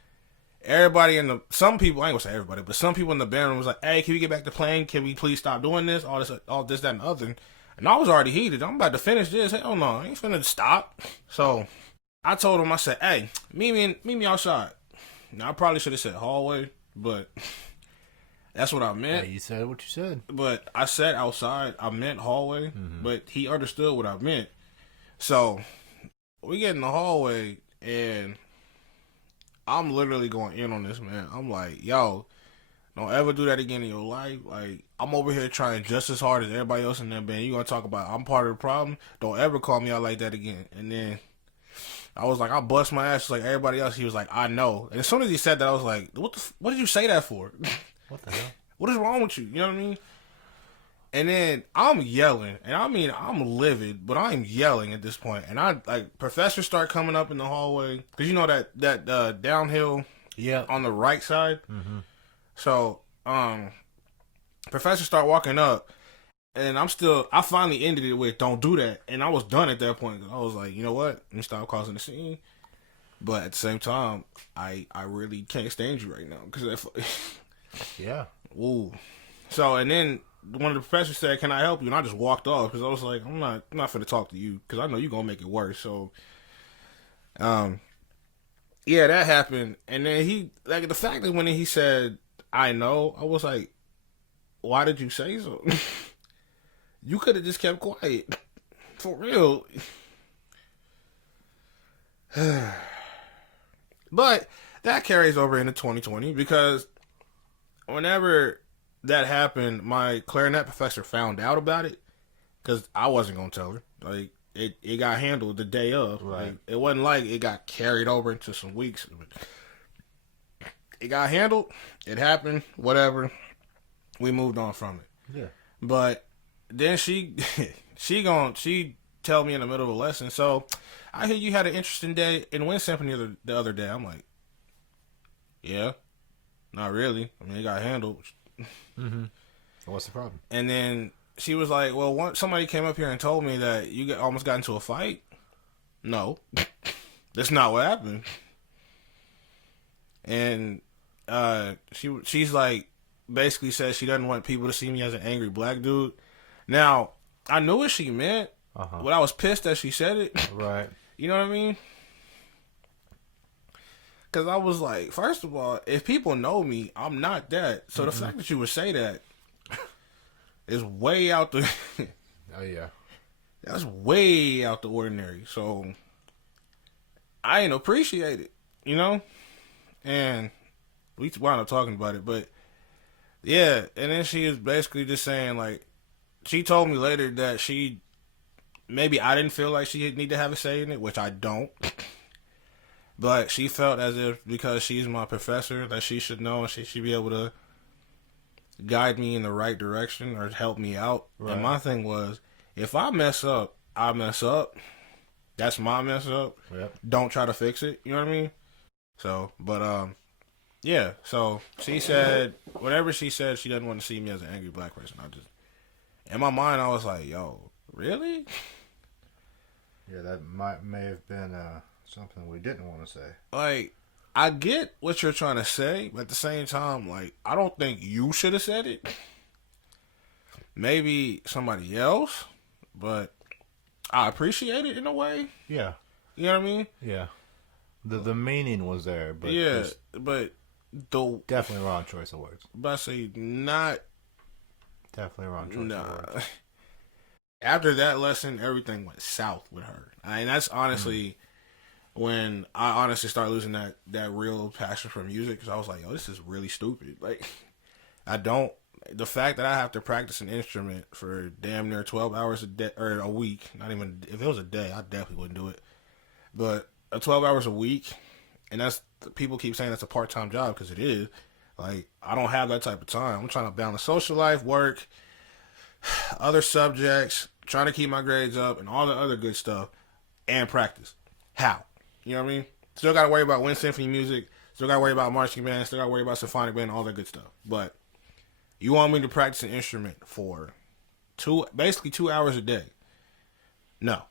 everybody some people, I ain't gonna say everybody, but some people in the band room was like, hey, can we get back to playing? Can we please stop doing this? All this, that, and the other. And I was already heated. I'm about to finish this. Hell no, I ain't finna stop. So I told him, I said, hey, meet me outside. Now, I probably should have said hallway, but that's what I meant. Yeah, you said what you said. But I said outside. I meant hallway, but he understood what I meant. So we get in the hallway, and I'm literally going in on this man. I'm like, yo, don't ever do that again in your life. Like, I'm over here trying just as hard as everybody else in that band. You gonna talk about I'm part of the problem? Don't ever call me out like that again. And then I was like, I'll bust my ass just like everybody else. He was like, I know. And as soon as he said that, I was like, what did you say that for? What the hell? What is wrong with you? You know what I mean? And then I'm yelling, and I mean, I'm livid, but I'm yelling at this point. And professors start coming up in the hallway, because you know that downhill on the right side? Mm-hmm. So, professors start walking up, and I finally ended it with, don't do that. And I was done at that point. I was like, you know what? Let me stop causing the scene. But at the same time, I really can't stand you right now. Because Yeah. ooh. So, and then one of the professors said, can I help you? And I just walked off because I was like, I'm not finna talk to you because I know you're going to make it worse. So, yeah, that happened. And then the fact that when he said, I know, I was like, why did you say so? You could have just kept quiet. For real. But that carries over into 2020 because whenever that happened, my clarinet professor found out about it because I wasn't going to tell her. Like, it got handled the day of. Right. Like, it wasn't like it got carried over into some weeks. It got handled. It happened. Whatever. We moved on from it. Yeah. But then she tell me in the middle of a lesson, so I hear you had an interesting day in Wind Symphony the other day. I'm like, yeah. not really. I mean, it got handled. Mm-hmm. What's the problem? And then she was like, well, somebody came up here and told me that almost got into a fight. No, that's not what happened. And she's like, basically says she doesn't want people to see me as an angry black dude. Now, I knew what she meant, but I was pissed that she said it. Right. You know what I mean? Because I was like, first of all, if people know me, I'm not that. So the fact that you would say that is way out the... Oh, yeah. That's way out the ordinary. So I ain't appreciate it, you know? And we wound up talking about it, but yeah. And then she is basically just saying, like, she told me later that maybe I didn't feel like she need to have a say in it, which I don't. But she felt as if because she's my professor that she should know and she should be able to guide me in the right direction or help me out. Right. And my thing was, if I mess up, I mess up. That's my mess up. Yep. Don't try to fix it. You know what I mean? So, but yeah. So she said whatever she said, she doesn't want to see me as an angry black person. In my mind, I was like, yo, really? Yeah, that may have been something we didn't want to say. Like, I get what you're trying to say, but at the same time, like, I don't think you should have said it. Maybe somebody else, but I appreciate it in a way. Yeah. You know what I mean? Yeah. The meaning was there, but yeah, but definitely wrong choice of words. But I say not. Definitely wrong choice of words. After that lesson, everything went south with her. I mean, that's honestly when I honestly started losing that real passion for music, because I was like, yo, this is really stupid. Like, the fact that I have to practice an instrument for damn near 12 hours a day or a week, not even, if it was a day, I definitely wouldn't do it. But 12 hours a week, and people keep saying that's a part-time job, because it is. Like, I don't have that type of time. I'm trying to balance social life, work, other subjects, trying to keep my grades up, and all the other good stuff, and practice. How? You know what I mean? Still got to worry about wind symphony music, still got to worry about marching band, still got to worry about symphonic band, all that good stuff. But you want me to practice an instrument for basically 2 hours a day? No.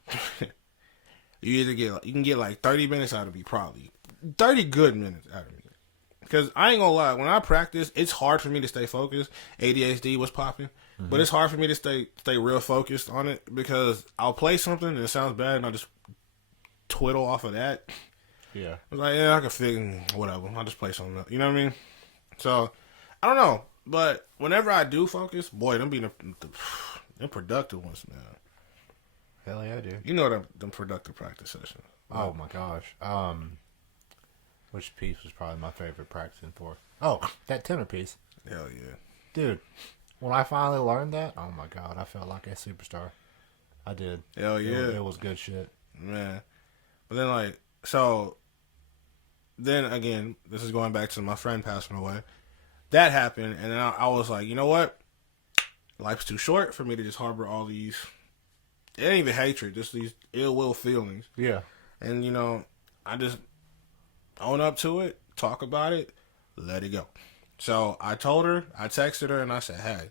You can get like 30 minutes out of me, probably 30 good minutes out of me. Because I ain't gonna lie, when I practice, it's hard for me to stay focused. ADHD was popping, but it's hard for me to stay real focused on it, because I'll play something and it sounds bad and I'll just twiddle off of that. Yeah, I'm like, yeah, I can figure whatever. I'll just play something else. You know what I mean? So I don't know, but whenever I do focus, boy, them be them productive ones, man. Hell yeah, dude. You know them productive practice sessions. Oh my gosh. Which piece was probably my favorite practicing for? Oh, that tenor piece. Hell yeah. Dude, when I finally learned that, oh my god, I felt like a superstar. I did. Hell yeah. It was good shit. Man. But then, like, so, then again, this is going back to my friend passing away. That happened, and then I was like, you know what? Life's too short for me to just harbor all these, it ain't even hatred, just these ill will feelings. Yeah. And, you know, I just own up to it, talk about it, let it go. So I told her, I texted her, and I said, hey,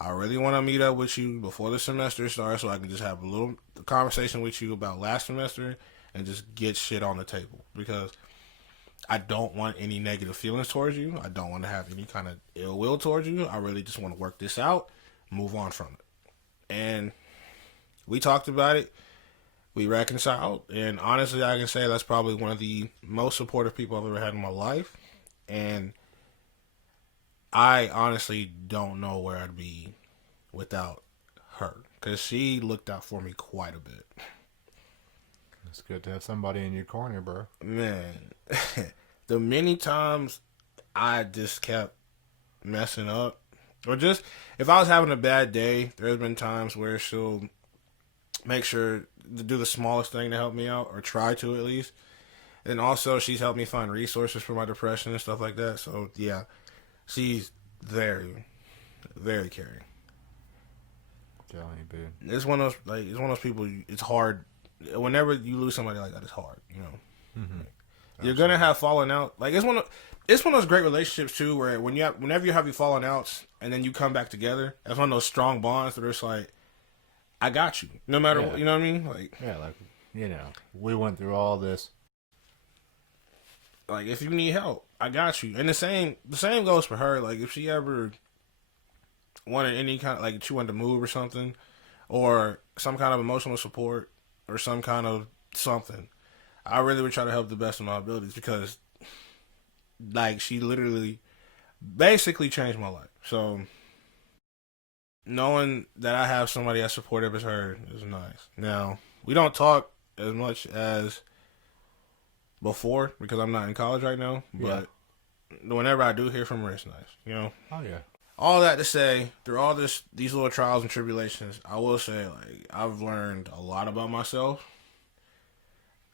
I really want to meet up with you before the semester starts so I can just have a little conversation with you about last semester and just get shit on the table, because I don't want any negative feelings towards you. I don't want to have any kind of ill will towards you. I really just want to work this out, move on from it. And we talked about it. We reconciled, and honestly, I can say that's probably one of the most supportive people I've ever had in my life. And I honestly don't know where I'd be without her, because she looked out for me quite a bit. It's good to have somebody in your corner, bro. Man, the many times I just kept messing up, or just if I was having a bad day, there's been times where she'll make sure to do the smallest thing to help me out, or try to at least. And also, she's helped me find resources for my depression and stuff like that. So yeah, she's very, very caring. Telling you, dude. It's one of those people. It's hard. Whenever you lose somebody like that, it's hard. You know. Mm-hmm. You're gonna have falling out. Like it's one of those great relationships too, where whenever you have your falling outs and then you come back together, that's one of those strong bonds that it's like, I got you, no matter what. You know what I mean? Like we went through all this. Like if you need help, I got you. And the same goes for her. Like if she ever wanted any kind of, like she wanted to move or something, or some kind of emotional support or some kind of something, I really would try to help the best of my abilities because like she literally basically changed my life. So knowing that I have somebody as supportive as her is nice. Now, we don't talk as much as before because I'm not in college right now, but whenever I do hear from her, it's nice, you know? Oh, yeah. All that to say, through all these little trials and tribulations, I will say, like, I've learned a lot about myself.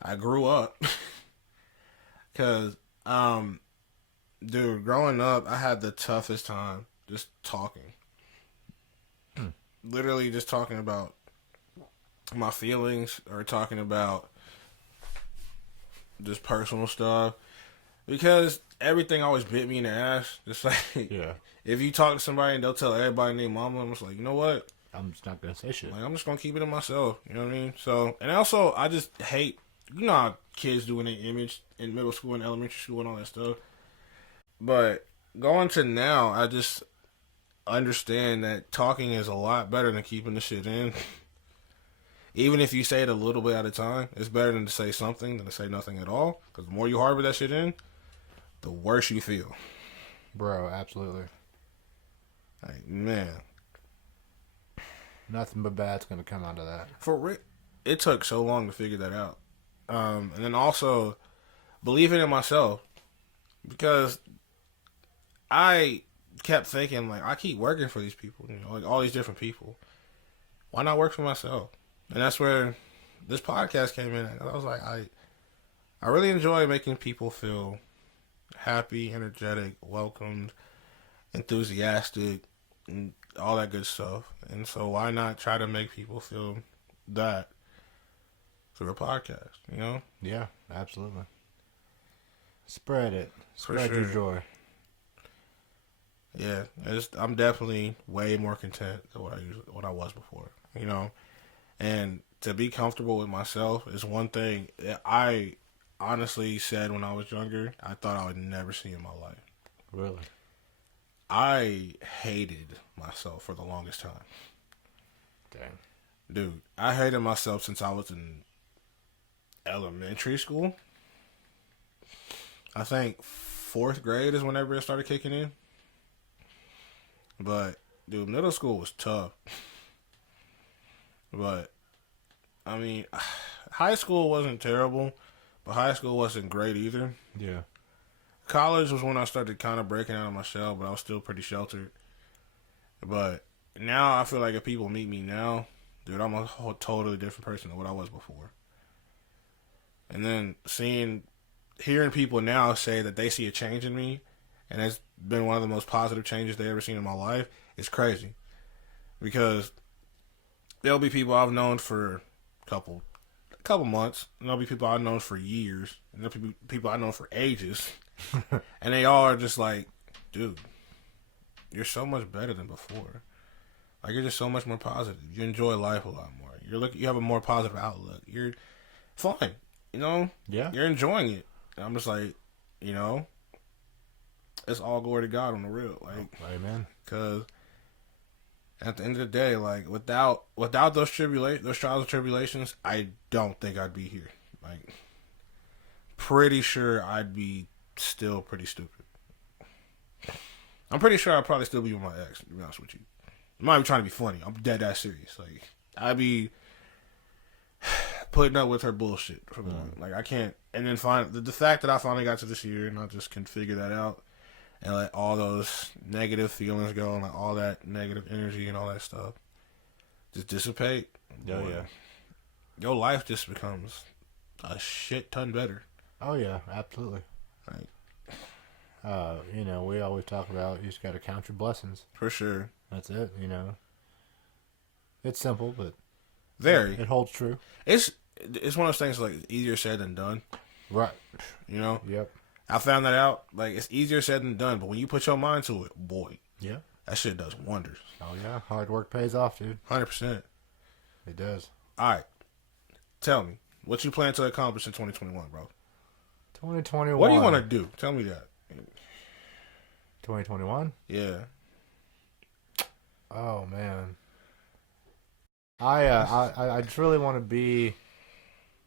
I grew up. Because, dude, growing up, I had the toughest time just talking. Literally just talking about my feelings or talking about just personal stuff. Because everything always bit me in the ass. Just like, if you talk to somebody and they'll tell everybody their mama, I'm just like, you know what? I'm just not going to say shit. Like, I'm just going to keep it to myself. You know what I mean? So, and also, I just hate, you know how kids do in their image in middle school and elementary school and all that stuff. But going to now, I just understand that talking is a lot better than keeping the shit in. Even if you say it a little bit at a time, it's better than to say something than to say nothing at all. Because the more you harbor that shit in, the worse you feel. Bro, absolutely. Like, man. Nothing but bad's going to come out of that. It took so long to figure that out. And then also, believing in myself. Because I kept thinking, like, I keep working for these people. You know, like, all these different people. Why not work for myself? And that's where this podcast came in. I was like, I really enjoy making people feel happy, energetic, welcomed, enthusiastic, and all that good stuff. And so why not try to make people feel that through a podcast, you know? Yeah, absolutely. Spread it. Spread your joy. Yeah, I'm definitely way more content than what I was before, you know? And to be comfortable with myself is one thing that I honestly said when I was younger, I thought I would never see in my life. Really? I hated myself for the longest time. Dang. Dude, I hated myself since I was in elementary school. I think 4th grade is whenever it started kicking in. But, dude, middle school was tough. But, I mean, high school wasn't terrible, but high school wasn't great either. Yeah. College was when I started kind of breaking out of my shell, but I was still pretty sheltered. But now I feel like if people meet me now, dude, I'm a totally different person than what I was before. And then hearing people now say that they see a change in me, and it's been one of the most positive changes they ever seen in my life, is crazy. Because there'll be people I've known for a couple months, and there'll be people I've known for years, and there'll be people I've known for ages, and they all are just like, dude, you're so much better than before. Like, you're just so much more positive. You enjoy life a lot more. You have a more positive outlook. You're fine, you know? Yeah. You're enjoying it. And I'm just like, you know, it's all glory to God on the real. Like, amen. Because at the end of the day, like, without those trials and tribulations, I don't think I'd be here. Like, pretty sure I'd be still pretty stupid. I'm pretty sure I'd probably still be with my ex, to be honest with you. I'm not even trying to be funny. I'm dead ass serious. Like, I'd be putting up with her bullshit. Like, I can't. And then the fact that I finally got to this year and I just can figure that out and let all those negative feelings go and let all that negative energy and all that stuff just dissipate. Oh, yeah. Your life just becomes a shit ton better. Oh, yeah, absolutely. Like, we always talk about you just got to count your blessings. For sure. That's it, you know. It's simple, but very. It holds true. It's one of those things like easier said than done. Right. You know, Yep. I found that out. Like, it's easier said than done, but when you put your mind to it, boy, Yeah. that shit does wonders. Oh yeah. Hard work pays off, dude. 100%. It does. All right, tell me what you plan to accomplish in 2021, bro. 2021. What do you want to do? Tell me that. 2021. Yeah. Oh man. I just really want to be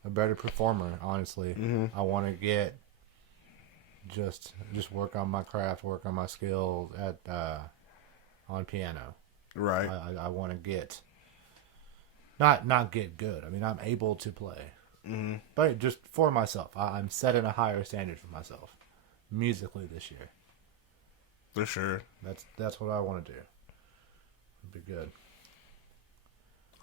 a better performer. Honestly, I want to get just work on my craft, work on my skills at on piano. Right. I want to get not get good. I mean, I'm able to play, but just for myself, I'm setting a higher standard for myself musically this year. For sure. That's what I want to do. It'd be good.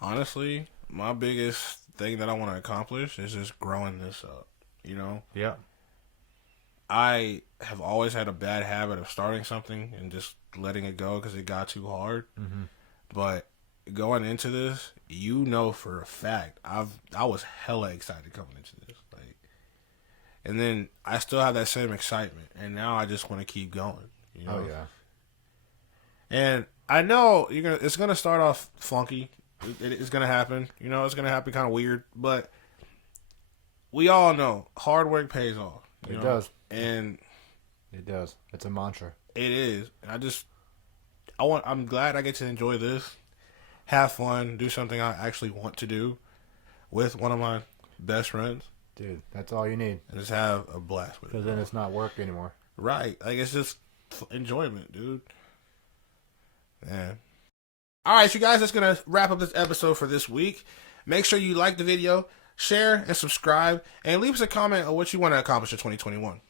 Honestly, my biggest thing that I want to accomplish is just growing this up. You know, Yeah. I have always had a bad habit of starting something and just letting it go because it got too hard. But going into this, you know for a fact, I was hella excited coming into this. Like, and then I still have that same excitement, and now I just want to keep going. You know? Oh yeah. And I know it's gonna start off funky. It's gonna happen. You know, it's gonna happen kind of weird, but we all know hard work pays off. It does. And It does. It's a mantra. it is. And I'm glad I get to enjoy this, have fun, do something I actually want to do with one of my best friends, Dude, that's all you need. and just have a blast with it. Because then it's not work anymore. Right. Like, it's just enjoyment, dude. Man. All right, you guys, that's going to wrap up this episode for this week. Make sure you like the video, share, and subscribe, and leave us a comment on what you want to accomplish in 2021.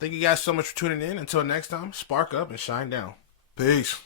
Thank you guys so much for tuning in. Until next time, spark up and shine down. Peace.